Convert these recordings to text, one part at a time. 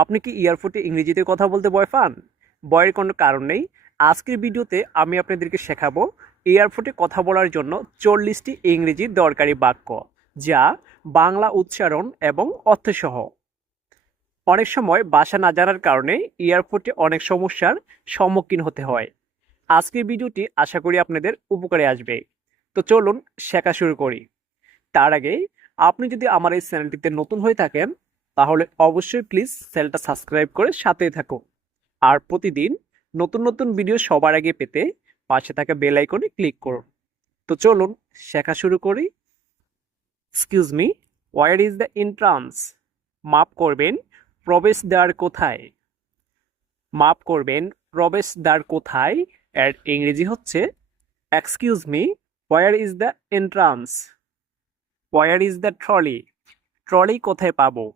আপনি কি এয়ারপোর্টে ইংরেজিতে কথা বলতে ভয় পান? ভয়ের কোনো কারণ নেই। আজকের ভিডিওতে আমি আপনাদেরকে শেখাবো এয়ারপোর্টে কথা বলার জন্য 40টি ইংরেজি দরকারি বাক্য, যা বাংলা উচ্চারণ এবং অর্থসহ। অনেক সময় ভাষা না জানার কারণে এয়ারপোর্টে অনেক সমস্যার সম্মুখীন হতে হয়। আজকের ভিডিওটি আশা করি আপনাদের উপকারে আসবে। তো চলুন শেখা শুরু করি। তার আগে আপনি যদি আমার এই চ্যানেলটিতে নতুন হয়ে থাকেন, তাহলে অবশ্যই প্লিজ চ্যানেলটা সাবস্ক্রাইব করে সাথেই থাকুন। আর প্রতিদিন নতুন নতুন ভিডিও সবার আগে পেতে পাশে থাকা বেল আইকনে ক্লিক করুন। তো চলুন শেখা শুরু করি। Excuse me, where is the entrance? মাফ করবেন, প্রবেশদ্বার কোথায়? মাফ করবেন, প্রবেশদ্বার কোথায় এর ইংরেজি হচ্ছে excuse me, where is the entrance? Where is the trolley? Trolley কোথায় পাবো?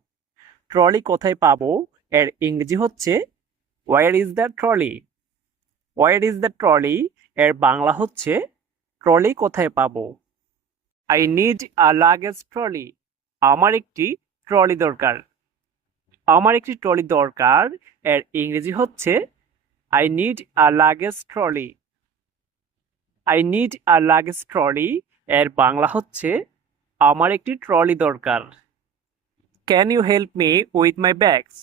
ট্রলি কোথায় পাবো এর ইংরেজি হচ্ছে where is the trolley? Where is the trolley এর বাংলা হচ্ছে ট্রলি কোথায় পাবো? I need a luggage trolley. আমার একটি ট্রলি দরকার। আমার একটি ট্রলি দরকার এর ইংরেজি হচ্ছে I need a luggage trolley. I need a luggage trolley এর বাংলা হচ্ছে আমার একটি ট্রলি দরকার। Can you help me with my bags?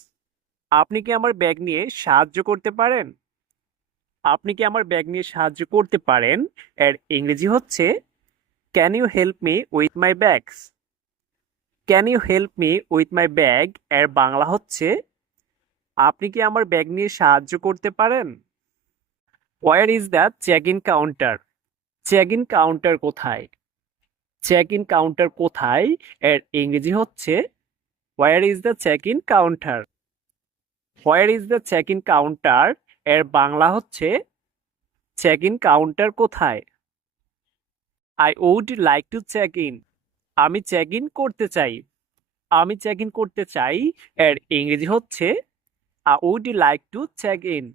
আপনি কি আমার ব্যাগ নিয়ে সাহায্য করতে পারেন? আপনি কি আমার ব্যাগ নিয়ে সাহায্য করতে পারেন এর ইংরেজি হচ্ছে can you help me with my bags? Can you help me with my bag এর বাংলা হচ্ছে আপনি কি আমার ব্যাগ নিয়ে সাহায্য করতে পারেন? Where is the check in counter? Check in counter কোথায়? চেক ইন কাউন্টার কোথায় এর ইংরেজি হচ্ছে where is the check in counter? Where is the check in counter এর বাংলা হচ্ছে চেক ইন কাউন্টার কোথায়? I would like to check in. আমি check in করতে চাই। আমি চেক ইন করতে চাই এর ইংরেজি হচ্ছে I would like to check in.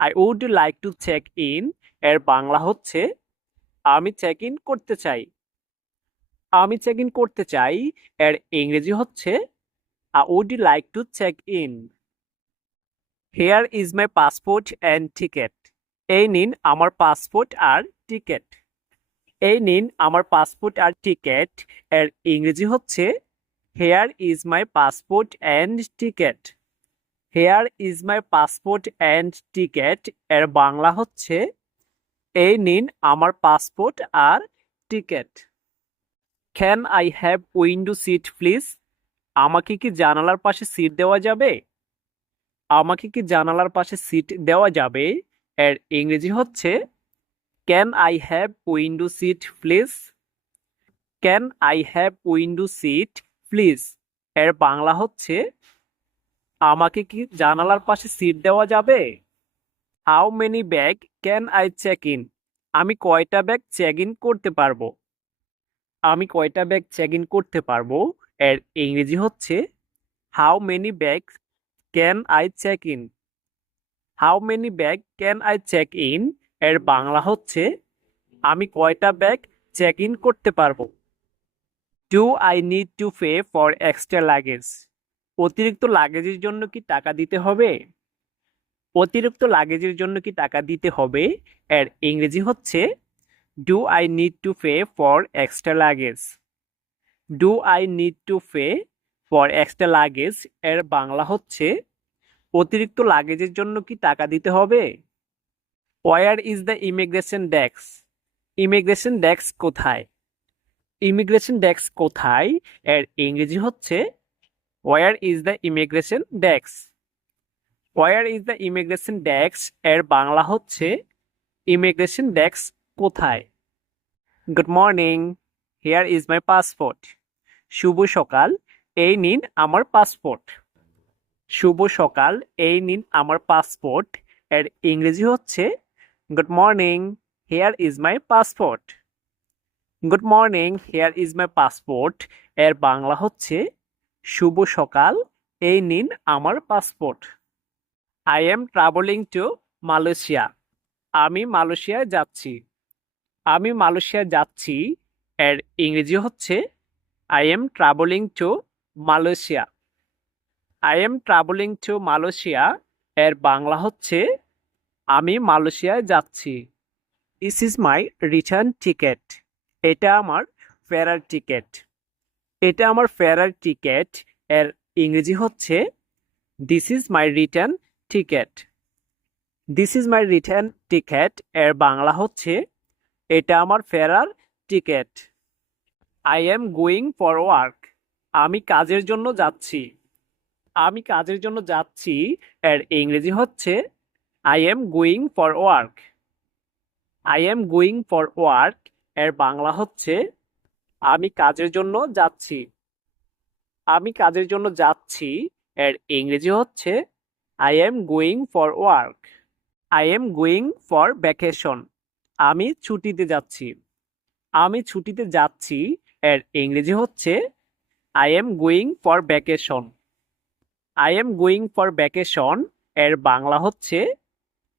I would like to check in এর বাংলা হচ্ছে আমি চেক ইন করতে চাই। আমি চেক ইন করতে চাই এর ইংরেজি হচ্ছে I would like to check in. Here is my passport and ticket. এই নিন আমার পাসপোর্ট আর টিকেট। এই নিন আমার পাসপোর্ট আর টিকেট এর ইংরেজি হচ্ছে here is my passport and ticket. Here is my passport and ticket এর বাংলা হচ্ছে এই নিন আমার পাসপোর্ট আর ticket. Can I have window seat please? আমাকে কি জানালার পাশে সিট দেওয়া যাবে? আমাকে কি জানালার পাশে সিট দেওয়া যাবে এর ইংরেজি হচ্ছে can I have window seat please? Can I have window seat please এর বাংলা হচ্ছে আমাকে কি জানালার পাশে সিট দেওয়া যাবে? How many bag can I check in? আমি কয়টা ব্যাগ চেক ইন করতে পারবো? আমি কয়টা ব্যাগ চেক ইন করতে পারবো এর ইংরেজি হচ্ছে how many bag can I check in? How many bag can I check in এর বাংলা হচ্ছে আমি কয়টা ব্যাগ চেক ইন করতে পারবো? Do I need to pay for extra luggage? অতিরিক্ত লাগেজের জন্য কি টাকা দিতে হবে? অতিরিক্ত লাগেজের জন্য কি টাকা দিতে হবে এর ইংরেজি হচ্ছে do I need to pay for extra luggage? Do I need to pay for extra luggage এর বাংলা হচ্ছে অতিরিক্ত লাগেজের জন্য কি টাকা দিতে হবে? Where is the immigration desk? Immigration desk কোথায়? ইমিগ্রেশন ডেস্ক কোথায় এর ইংরেজি হচ্ছে where is the immigration desk? Where is the immigration desk এর বাংলা হচ্ছে ইমিগ্রেশন ডেস্ক কোথায়? Good morning, here is my passport. শুভ সকাল, এই নিন আমার পাসপোর্ট। শুভ সকাল, এই নিন আমার পাসপোর্ট এর ইংরেজি হচ্ছে good morning, here is my passport. Good morning, here is my passport এর বাংলা হচ্ছে শুভ সকাল, এই নিন আমার passport. I am travelling to Malaysia. আমি মালয়েশিয়ায় যাচ্ছি। আমি মালয়েশিয়ায় যাচ্ছি এর ইংরেজি হচ্ছে I M travelling to Malaysia. I am travelling to Malaysia এর বাংলা হচ্ছে আমি মালয়েশিয়ায় যাচ্ছি। This is my return ticket. এটা আমার ফেরার টিকেট। এটা আমার ফেরার টিকেট এর ইংরেজি হচ্ছে this is my return ticket. This is my return ticket এর বাংলা হচ্ছে এটা আমার ফেরার ticket. I am going for work. আমি কাজের জন্য যাচ্ছি। আমি কাজের জন্য যাচ্ছি এর ইংরেজি হচ্ছে I am going for work. I am going for work এর বাংলা হচ্ছে আমি কাজের জন্য যাচ্ছি। আমি কাজের জন্য যাচ্ছি এর ইংরেজি হচ্ছে I am going for work. I am going for vacation. আমি ছুটিতে যাচ্ছি। আমি ছুটিতে যাচ্ছি এর ইংরেজি হচ্ছে I am going for vacation. I am going for vacation এর বাংলা হচ্ছে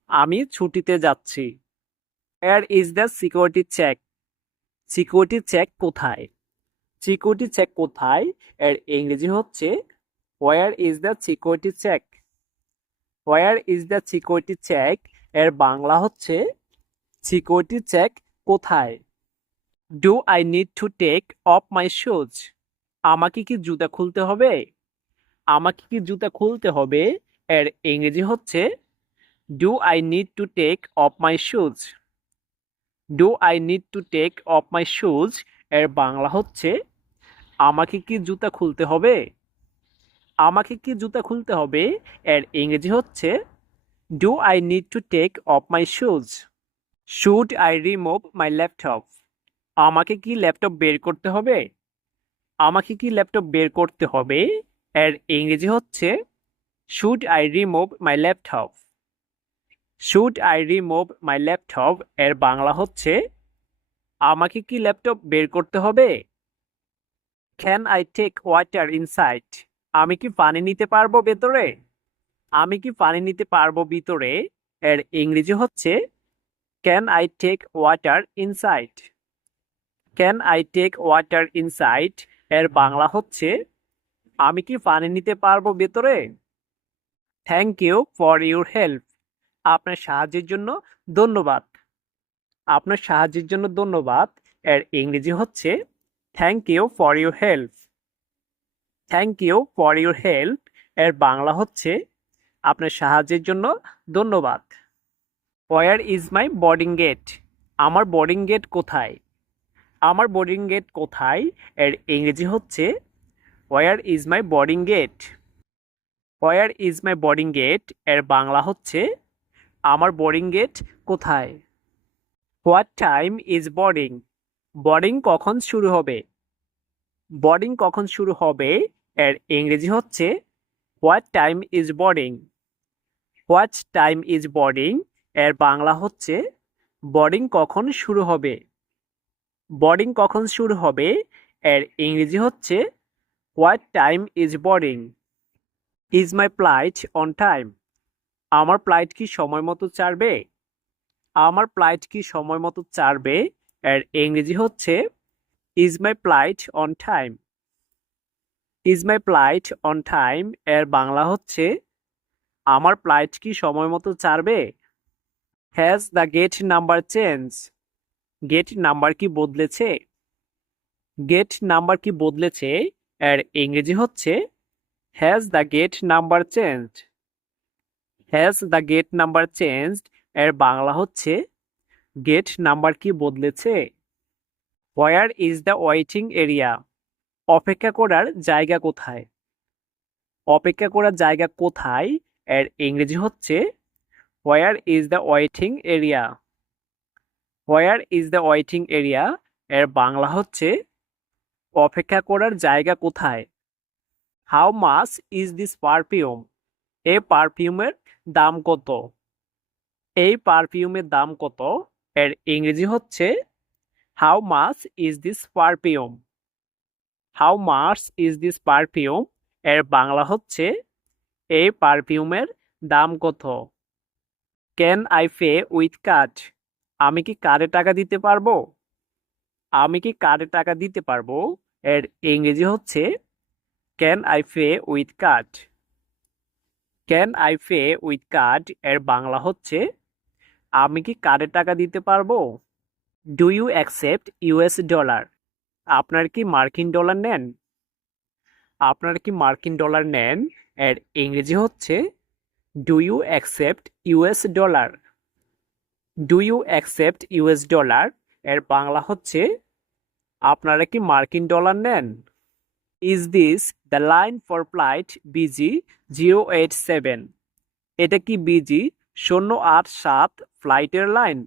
আমি ছুটিতে যাচ্ছি। Where is the security check. Security check কোথায়? সিকিউরিটি চেক কোথায় এর ইংরেজি হচ্ছে where is the security check. Where is the security check এর বাংলা হচ্ছে সিকিউরিটি চেক কোথায়? Do I need to take off my shoes. আমাকে কি জুতা খুলতে হবে? আমাকে কি জুতা খুলতে হবে এর ইংরেজি হচ্ছে do I need to take off my shoes. Do I need to take off my shoes এর বাংলা হচ্ছে আমাকে কি জুতা খুলতে হবে? আমাকে কি জুতা খুলতে হবে এর ইংরেজি হচ্ছে do I need to take off my shoes. Should I remove my laptop. আমাকে কি ল্যাপটপ বের করতে হবে? আমাকে কি ল্যাপটপ বের করতে হবে এর ইংরেজি হচ্ছে should I remove my laptop. Should I remove my laptop এর বাংলা হচ্ছে আমাকে কি ল্যাপটপ বের করতে হবে? Can I take water inside. আমি কি পানি নিতে পারবো ভেতরে? আমি কি পানি নিতে পারবো ভিতরে এর ইংরেজি হচ্ছে can I take water inside. Can I take water inside এর বাংলা হচ্ছে আমি কি পানি নিতে পারবো ভেতরে? Thank you for your help. আপনার সাহায্যের জন্য ধন্যবাদ। আপনার সাহায্যের জন্য ধন্যবাদ এর ইংরেজি হচ্ছে thank you for your help. Thank you for your help এর বাংলা হচ্ছে আপনার সাহায্যের জন্য ধন্যবাদ। Where is my boarding gate. আমার বোর্ডিং গেট কোথায়? আমার বোর্ডিং গেট কোথায় এর ইংরেজি হচ্ছে where is my boarding gate. Where is my boarding gate এর বাংলা হচ্ছে আমার বোর্ডিং গেট কোথায়? What time is boarding. Boarding কখন শুরু হবে? বোর্ডিং কখন শুরু হবে এর ইংরেজি হচ্ছে what time is boarding. What time is boarding এর বাংলা হচ্ছে বোর্ডিং কখন শুরু হবে? বোর্ডিং কখন শুরু হবে এর ইংরেজি হচ্ছে what time is boarding. Is my flight on time. আমার ফ্লাইট কি সময় মতো ছাড়বে? আমার ফ্লাইট কি সময় মতো ছাড়বে এর ইংরেজি হচ্ছে is my flight on time. Is my flight on time এর বাংলা হচ্ছে আমার ফ্লাইট কি সময় মতো ছাড়বে? Has the gate number change. Gate number কি বদলেছে? গেট নাম্বার কি বদলেছে এর ইংরেজি হচ্ছে has the gate number changed. Has the gate number changed এর বাংলা হচ্ছে গেট নাম্বার কি বদলেছে? Where is the waiting area. অপেক্ষা করার জায়গা কোথায়? অপেক্ষা করার জায়গা কোথায় এর ইংরেজি হচ্ছে where is the waiting area. Where is the waiting area এর বাংলা হচ্ছে অপেক্ষা করার জায়গা কোথায়? How much is this perfume. এই পারফিউমের দাম কত? এই পারফিউমের দাম কত এর ইংরেজি হচ্ছে how much is this perfume. How much is this perfume এর বাংলা হচ্ছে এই পারফিউমের দাম কত? Can I pay with card. আমি কি কার্ডে টাকা দিতে পারবো? আমি কি কার্ডে টাকা দিতে পারবো এর ইংরেজি হচ্ছে can I pay with card. Can I pay with card এর বাংলা হচ্ছে আমি কি কার্ডে টাকা দিতে পারবো। Do you accept US dollar? আপনার কি মার্কিন ডলার নেন? আপনার কি মার্কিন ডলার নেন এর ইংরেজি হচ্ছে do you accept US dollar? Do you accept US dollar এর বাংলা হচ্ছে আপনারা কি মার্কিন ডলার নেন? Is this the line for flight BG 087? এটা কি বিজি 087 ফ্লাইটের লাইন?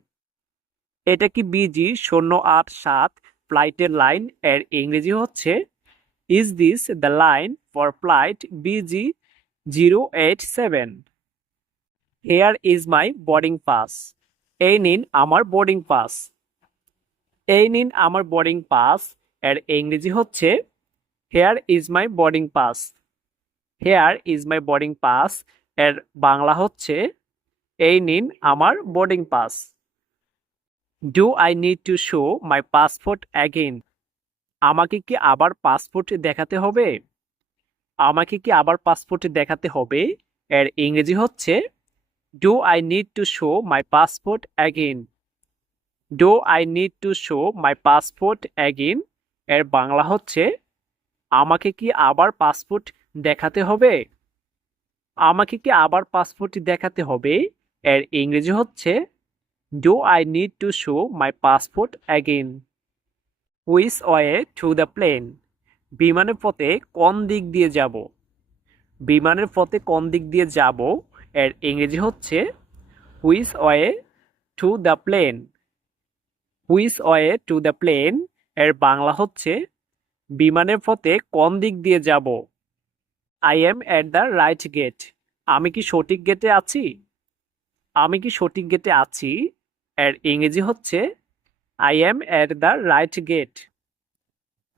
এটা কি বিজি 087 ফ্লাইটের লাইন এর ইংরেজি হচ্ছে is this the line for flight BG 087? Hair is my boarding pass. এই নিন আমার বোর্ডিং পাস। এই নিন আমার বোর্ডিং পাস এর ইংরেজি হচ্ছে here is my boarding pass. Hair is my boarding pass এর বাংলা হচ্ছে এই নিন আমার boarding pass. Do I need to show my passport again? আমাকে কি আবার পাসপোর্ট দেখাতে হবে? আমাকে কি আবার পাসপোর্ট দেখাতে হবে এর ইংরেজি হচ্ছে do I need to show my passport again? Do I need to show my passport again এর বাংলা হচ্ছে আমাকে কি আবার পাসপোর্ট দেখাতে হবে? আমাকে কি আবার পাসপোর্ট দেখাতে হবে এর ইংরেজি হচ্ছে do I need to show my passport again? Which way to the plane? বিমানের পথে কোন দিক দিয়ে যাব? বিমানের পথে কোন দিক দিয়ে যাব এর ইংরেজি হচ্ছে which way to the plane? Which way to the plane এর বাংলা হচ্ছে বিমানের পথে কোন দিক দিয়ে যাব? I am at the right gate. আমি কি সঠিক গেটে আছি? আমি কি সঠিক গেটে আছি এর ইংরেজি হচ্ছে I am at the right gate.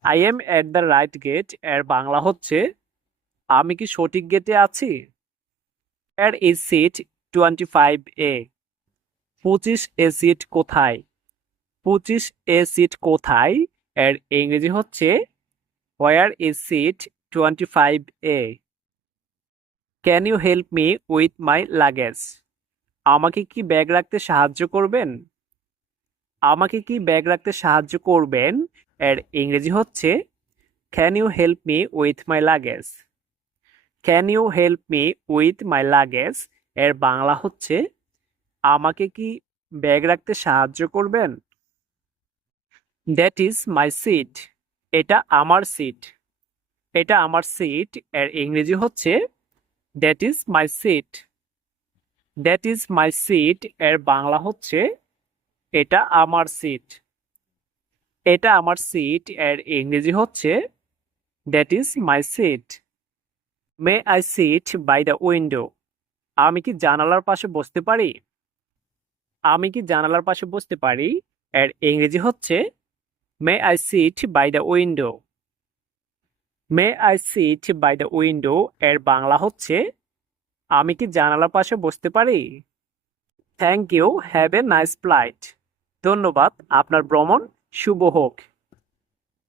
I am at the right gate এর বাংলা হচ্ছে আমি কি সঠিক গেটে আছি? এর is seat 25A? 25A seat কোথায়? 25A সিট কোথায় এর ইংরেজি হচ্ছে where is seat 25A? Can you help me with my luggage? আমাকে কি ব্যাগ রাখতে সাহায্য করবেন? আমাকে কি ব্যাগ রাখতে সাহায্য করবেন এর ইংরেজি হচ্ছে can you help me with my luggage? Can you help me with my luggage এর বাংলা হচ্ছে আমাকে কি ব্যাগ রাখতে সাহায্য করবেন? That is my seat. এটা আমার সিট। এটা আমার সিট এর ইংরেজি হচ্ছে that is my seat. That is my seat এর বাংলা হচ্ছে এটা আমার সিট। এটা আমার সিট এর ইংরেজি হচ্ছে that is my seat. May I sit by the window? আমি কি জানালার পাশে বসতে পারি? আমি কি জানালার পাশে বসতে পারি এর ইংরেজি হচ্ছে may I sit by the window. May I sit by the window এর বাংলা হচ্ছে আমি কি জানালার পাশে বসতে পারি? Thank you, have a nice flight. ধন্যবাদ, আপনার ভ্রমণ শুভ হোক।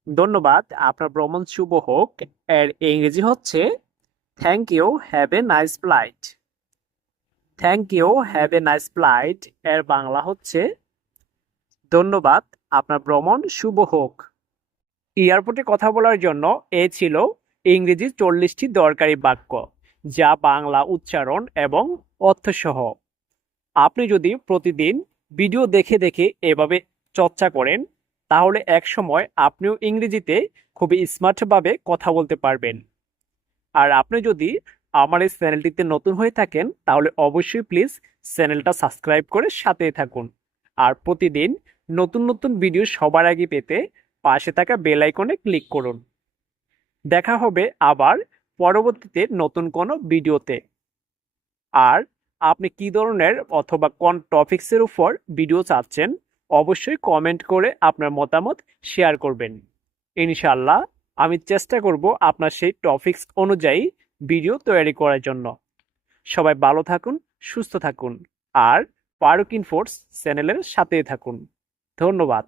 ধন্যবাদ, আপনার ভ্রমণ শুভ হোক এর ইংরেজি হচ্ছে thank you, have a nice flight. Thank you, have a nice flight এর বাংলা হচ্ছে ধন্যবাদ, আপনার ভ্রমণ শুভ হোক। এয়ারপোর্টে কথা বলার জন্য এ ছিল ইংরেজি 40টি দরকারি বাক্য, যা বাংলা উচ্চারণ এবং অর্থসহ। আপনি যদি প্রতিদিন ভিডিও দেখে দেখে এভাবে চর্চা করেন, তাহলে এক সময় আপনিও ইংরেজিতে খুবই স্মার্টভাবে কথা বলতে পারবেন। আর আপনি যদি আমার এই চ্যানেলটিতে নতুন হয়ে থাকেন, তাহলে অবশ্যই প্লিজ চ্যানেলটা সাবস্ক্রাইব করে সাথেই থাকুন। আর প্রতিদিন নতুন নতুন ভিডিও সবার আগে পেতে পাশে থাকা বেল আইকনে ক্লিক করুন। দেখা হবে আবার পরবর্তীতে নতুন কোনো ভিডিওতে। আর আপনি কি ধরনের অথবা কোন টপিকসের উপর ভিডিও চাচ্ছেন, অবশ্যই কমেন্ট করে আপনার মতামত শেয়ার করবেন। ইনশাআল্লাহ আমি চেষ্টা করব আপনার সেই টপিকস অনুযায়ী ভিডিও তৈরি করার জন্য। সবাই ভালো থাকুন, সুস্থ থাকুন আর ফারুক ইনফোর্স চ্যানেলের সাথেই থাকুন। ধন্যবাদ।